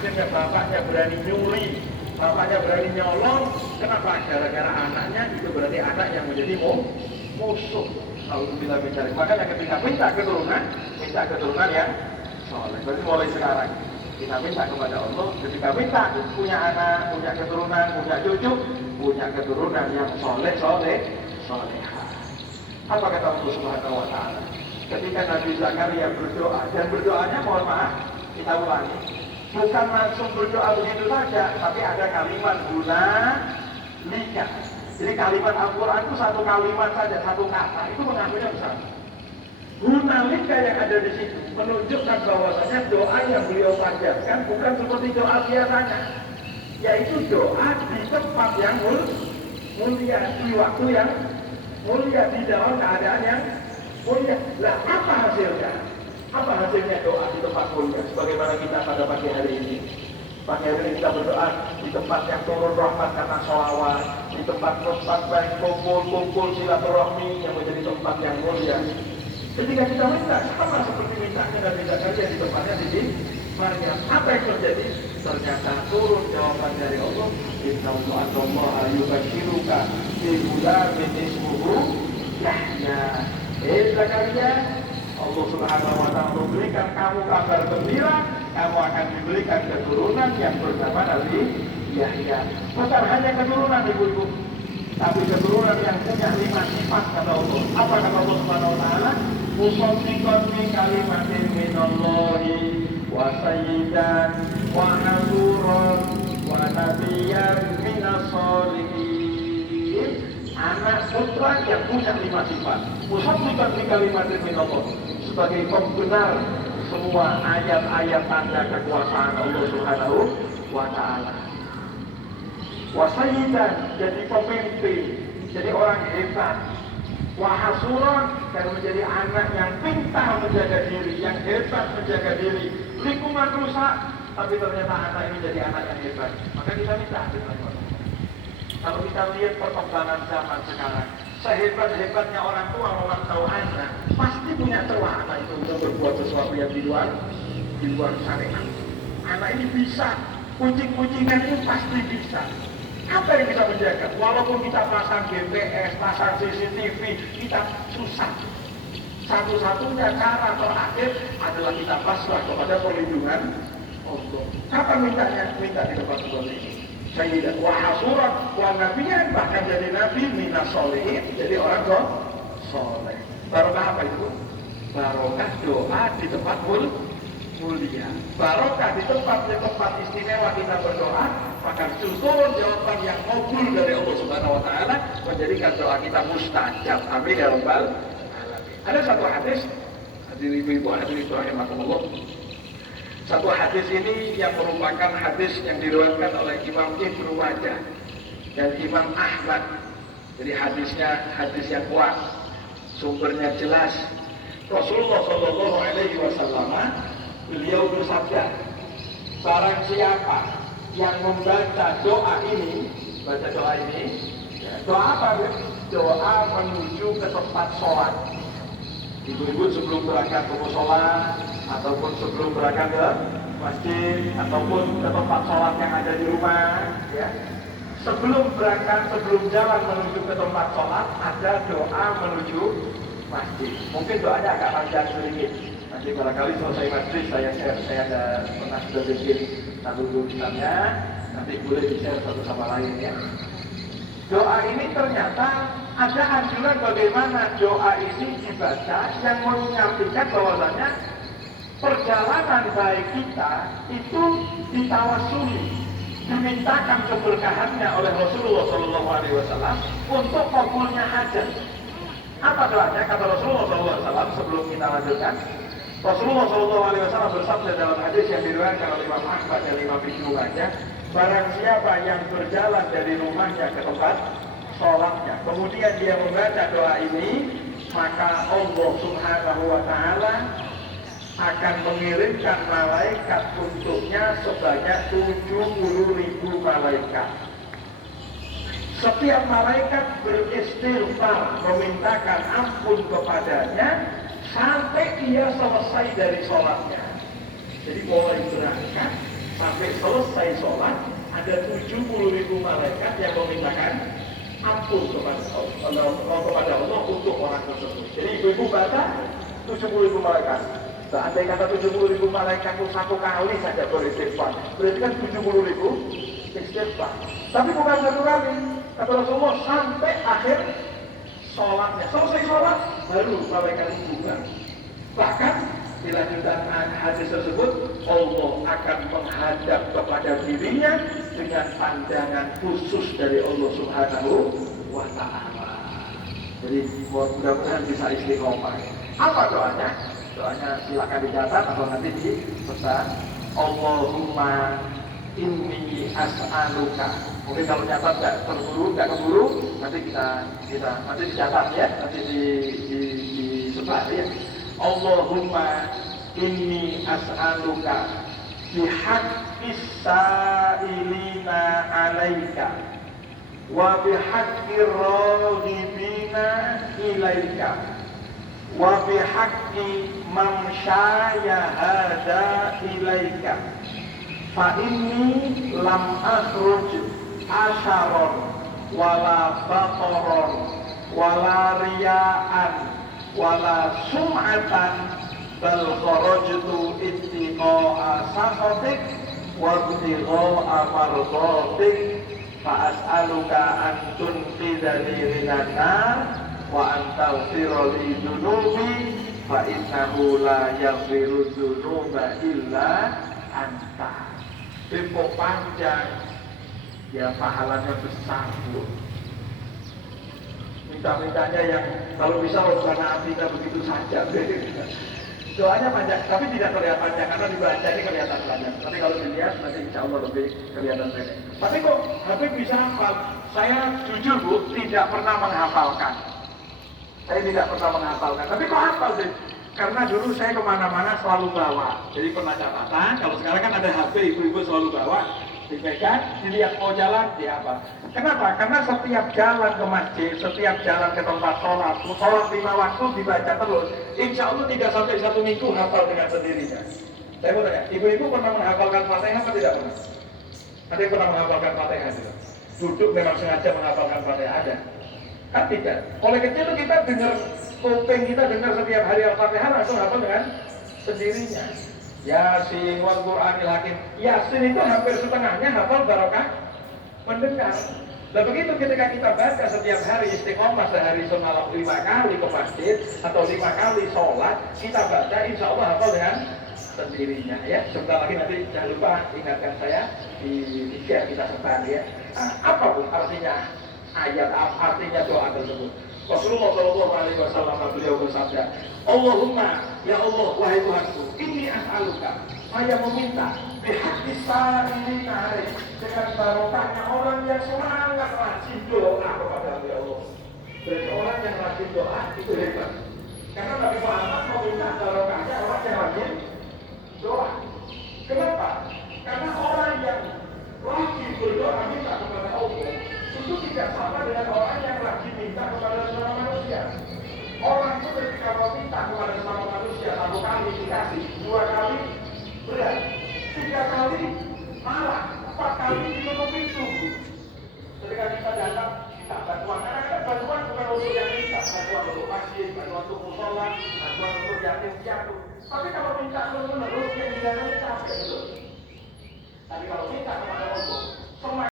akhirnya bapaknya berani nyuri, bapaknya berani nyolong. Kenapa? Gara-gara anaknya itu berarti anak yang menjadi musuh. Kalau kita bicara, makanya ketika minta keturunan yang soleh. Berarti mulai sekarang kita minta kepada Allah, ketika minta punya anak, punya keturunan, punya cucu, punya keturunan yang soleh. Apa kata Allah Subhanahu Wa Taala? Ketika Nabi Zakaria berdoa, dan berdoanya mohon maaf, kita ulangi, bukan langsung berdoa begitu saja, tapi ada kalimat guna lika. Jadi kalimat Al-Quran itu satu kalimat saja, satu kata, itu pengaruhnya besar. Guna lika yang ada di situ menunjukkan bahwasanya doa yang beliau panjatkan bukan seperti doa biasanya, yaitu doa di tempat yang mulia, di waktu yang mulia, di dalam keadaan yang mulia. Lah apa hasilnya? Apa hasilnya doa di tempat mulia? Sebagaimana kita pada pagi hari ini. Pagi hari ini kita berdoa di tempat yang turun rahmat karena sholawat, di tempat baik kumpul silaturahmi yang menjadi tempat yang mulia. Ketika kita minta, sama seperti mintanya Nabi Zakaria di tempatnya di Maryam. Apa yang terjadi? Ternyata turun jawaban dari Allah. Inna Allah yubashiruka bi ghulamin ismuhu Yahya. Zakaria, Allah Subhanahu Wa Taala memberikan kamu kabar gembira, kamu akan diberikan keturunan yang bernama Nabi Yahya. Bukan hanya keturunan ibu-ibu, tapi keturunan yang punya 5 sifat kata Allah. Apa kata Allah Subhanahu Wa Taala? Musaddiqan bi kalimatin minallahi wa sayyidan wa nasuran wa nabiyyan minas sholihin. Anak putra yang punya 5 sifat. Musaddiqan bi kalimatin minallahi, sebagai pembenar semua ayat-ayat tanda kekuasaan Allah Subhanahu Wa Taala. Wa sayyidan, jadi pemimpin, jadi orang hebat. Wa hasuran, dan menjadi anak yang pintar menjaga diri, yang hebat menjaga diri. Lingkungan rusak, tapi ternyata anak ini jadi anak yang hebat. Maka kita minta. Kalau kita lihat perkembangan zaman sekarang, sehebat-hebatnya orang tua memantau anak, pasti punya celah anak itu untuk berbuat sesuatu yang di luar syariat. Anak ini bisa, kucing-kucingan itu pasti bisa. Apa yang bisa menjaga? Walaupun kita pasang GPS, pasang CCTV, kita susah. Satu-satunya cara terakhir adalah kita pasrah kepada perlindungan Allah. Kapan mintanya? Minta di tempat seperti ini. Sayyidat wa hasurat wa nabiyyan, bahkan jadi nabi minas sholihin, jadi orang soleh. Barokah apa itu? Barokah doa di tempat mulia. Barokah di tempat istimewa kita berdoa, maka turun jawaban yang kabul dari Allah Subhanahu Wa Taala, menjadikan doa kita mustajab. Amin ya rabbal alamin. Ada satu hadis, hadirin ibu-ibu hadirin rahimakumullah. Satu hadis ini yang merupakan hadis yang diriwayatkan oleh Imam Ibnu Majah dan Imam Ahmad. Jadi hadisnya hadis yang kuat, sumbernya jelas. Rasulullah Shallallahu Alaihi Wasallam beliau bersabda, barang siapa yang membaca doa ini, doa apa? Doa menuju ke tempat sholat. Ibu-ibu sebelum berangkat ke musola, ataupun sebelum berangkat ke masjid, ataupun ke tempat sholat yang ada di rumah, ya. Sebelum berangkat, sebelum jalan menuju ke tempat sholat, ada doa menuju masjid. Mungkin doanya agak panjang sedikit. Nanti barangkali selesai masjid saya ada pernah sudah bikin satu tulisannya, nanti boleh di-share satu sama lain ya. Doa ini ternyata ada anjuran bagaimana doa ini dibaca yang menyampaikan bahwasanya perjalanan baik kita itu ditawasuli, dimintakan keberkahannya oleh Rasulullah SAW untuk kabulnya hajat. Apa doanya? Kata Rasulullah SAW sebelum kita lanjutkan. Rasulullah SAW bersabda dalam hadis yang diriwayatkan oleh Imam Ahmad dan Imam Ibnu Majah, barang siapa yang berjalan dari rumahnya ke tempat sholatnya, kemudian dia membaca doa ini, maka Allah Subhanahu Wa Taala akan mengirimkan malaikat untuknya sebanyak 70.000 malaikat. Setiap malaikat beristighfar memintakan ampun kepadanya sampai ia selesai dari sholatnya. Jadi mulai berangkat sampai sampai selesai sholat ada 70.000 malaikat yang memintakan ampun kepada Allah untuk orang tersebut. Jadi ibu-ibu baca 70.000 malaikat. Seandainya kata 70.000 malaikat itu satu kali saja beristighfar, berarti kan 70.000 istighfar. Tapi bukan satu kali, kata Rasulullah, sampai akhir sholatnya. Selesai sholat baru malaikat itu buka. Bahkan dilanjutkan hadis tersebut, Allah akan menghadap kepada dirinya dengan pandangan khusus dari Allah Subhanahu wa Ta'ala. Jadi mudah-mudahan bisa istiqomah. Apa doanya? Doanya silakan dicatat atau nanti dipesan. Allahumma inni as'aluka. Mungkin kalau catat nggak keburu, nanti kita nanti dicatat ya, nanti disebar ya. Allahumma inni as'aluka bihaqqis sa'ilina 'alaika wa bihaqqir raghibina ilaika wa bihaqqi mamsyaya hada ilaika fa inni lam akhruj asharon wala baqaron wala riya'an wala sum'atan bal kharajtu ittiqa'a sakhatik wa ibtigha'a mardatik fa as'aluka an tunqidhani minan nar wa an taghfira li dhunubi fa innahu la yaghfiru dhunuba illa anta. Tempo panjang ya, pahalanya besar Bu. Minta-mintanya yang kalau bisa karena kita begitu saja. Doanya panjang, tapi tidak terlihat panjang karena dibaca ini kelihatan panjang. Tapi kalau dilihat nanti insya Allah lebih kelihatan pendek. Tapi kok Habib bisa hafal? Saya jujur Bu, tidak pernah menghafalkan. Saya tidak pernah menghafalkan. Tapi kok hafal sih? Karena dulu saya kemana-mana selalu bawa. Jadi pernah catatan. Kalau sekarang kan ada HP, ibu-ibu selalu bawa. Dipegang, dilihat mau jalan, di apa? Kenapa? Karena setiap jalan ke masjid, setiap jalan ke tempat sholat 5 waktu dibaca terus. Insya Allah tidak sampai 1 minggu hafal dengan sendirinya. Saya mau tanya, ibu-ibu pernah menghafalkan Fatihah atau tidak pernah? Ada yang pernah menghafalkan Fatihah juga? Duduk memang sengaja menghafalkan Fatihah, ada? Kan tidak. Oleh kecil itu kita dengar, kuping kita dengar setiap hari Al-Fatihah langsung hafal dengan sendirinya. Yasin wal Qur'anil Hakim. Yasin itu hampir setengahnya hafal barokah mendengar. Nah begitu ketika kita baca setiap hari istiqomah sehari semalam 5 kali ke masjid atau 5 kali sholat, kita baca insya Allah hafal dengan sendirinya ya. Sebentar lagi nanti jangan lupa ingatkan saya di share kita sebar ya. Apa pun artinya ayat, artinya doa tersebut. Rasulullah SAW beliau bersabda, Allahumma ya Allah wahai Tuhanku, ini as'aluka, saya meminta bihaqqis sa'ilina 'alaik, dengan barokahnya orang yang semangat rajin doa kepada ya Allah. Dan orang yang rajin doa itu hebat. Karena Nabi Muhammad meminta barokahnya orang yang rajin doa. Kenapa? Karena orang yang rajin berdoa minta kepada Allah itu tidak sama dengan orang yang rajin minta kepada sesama manusia. Orang itu ketika meminta kepada sesama manusia 1 kali dikasih, 2 kali berat, 3 kali marah, 4 kali ditutup pintu. Ketika kita datang minta bantuan, karena bantuan bukan untuk yang minta, bantuan untuk masjid, bantuan untuk musola, bantuan untuk yatim piatu. Tapi kalau minta terus-menerus yang tidak capek itu. Tapi kalau minta kepada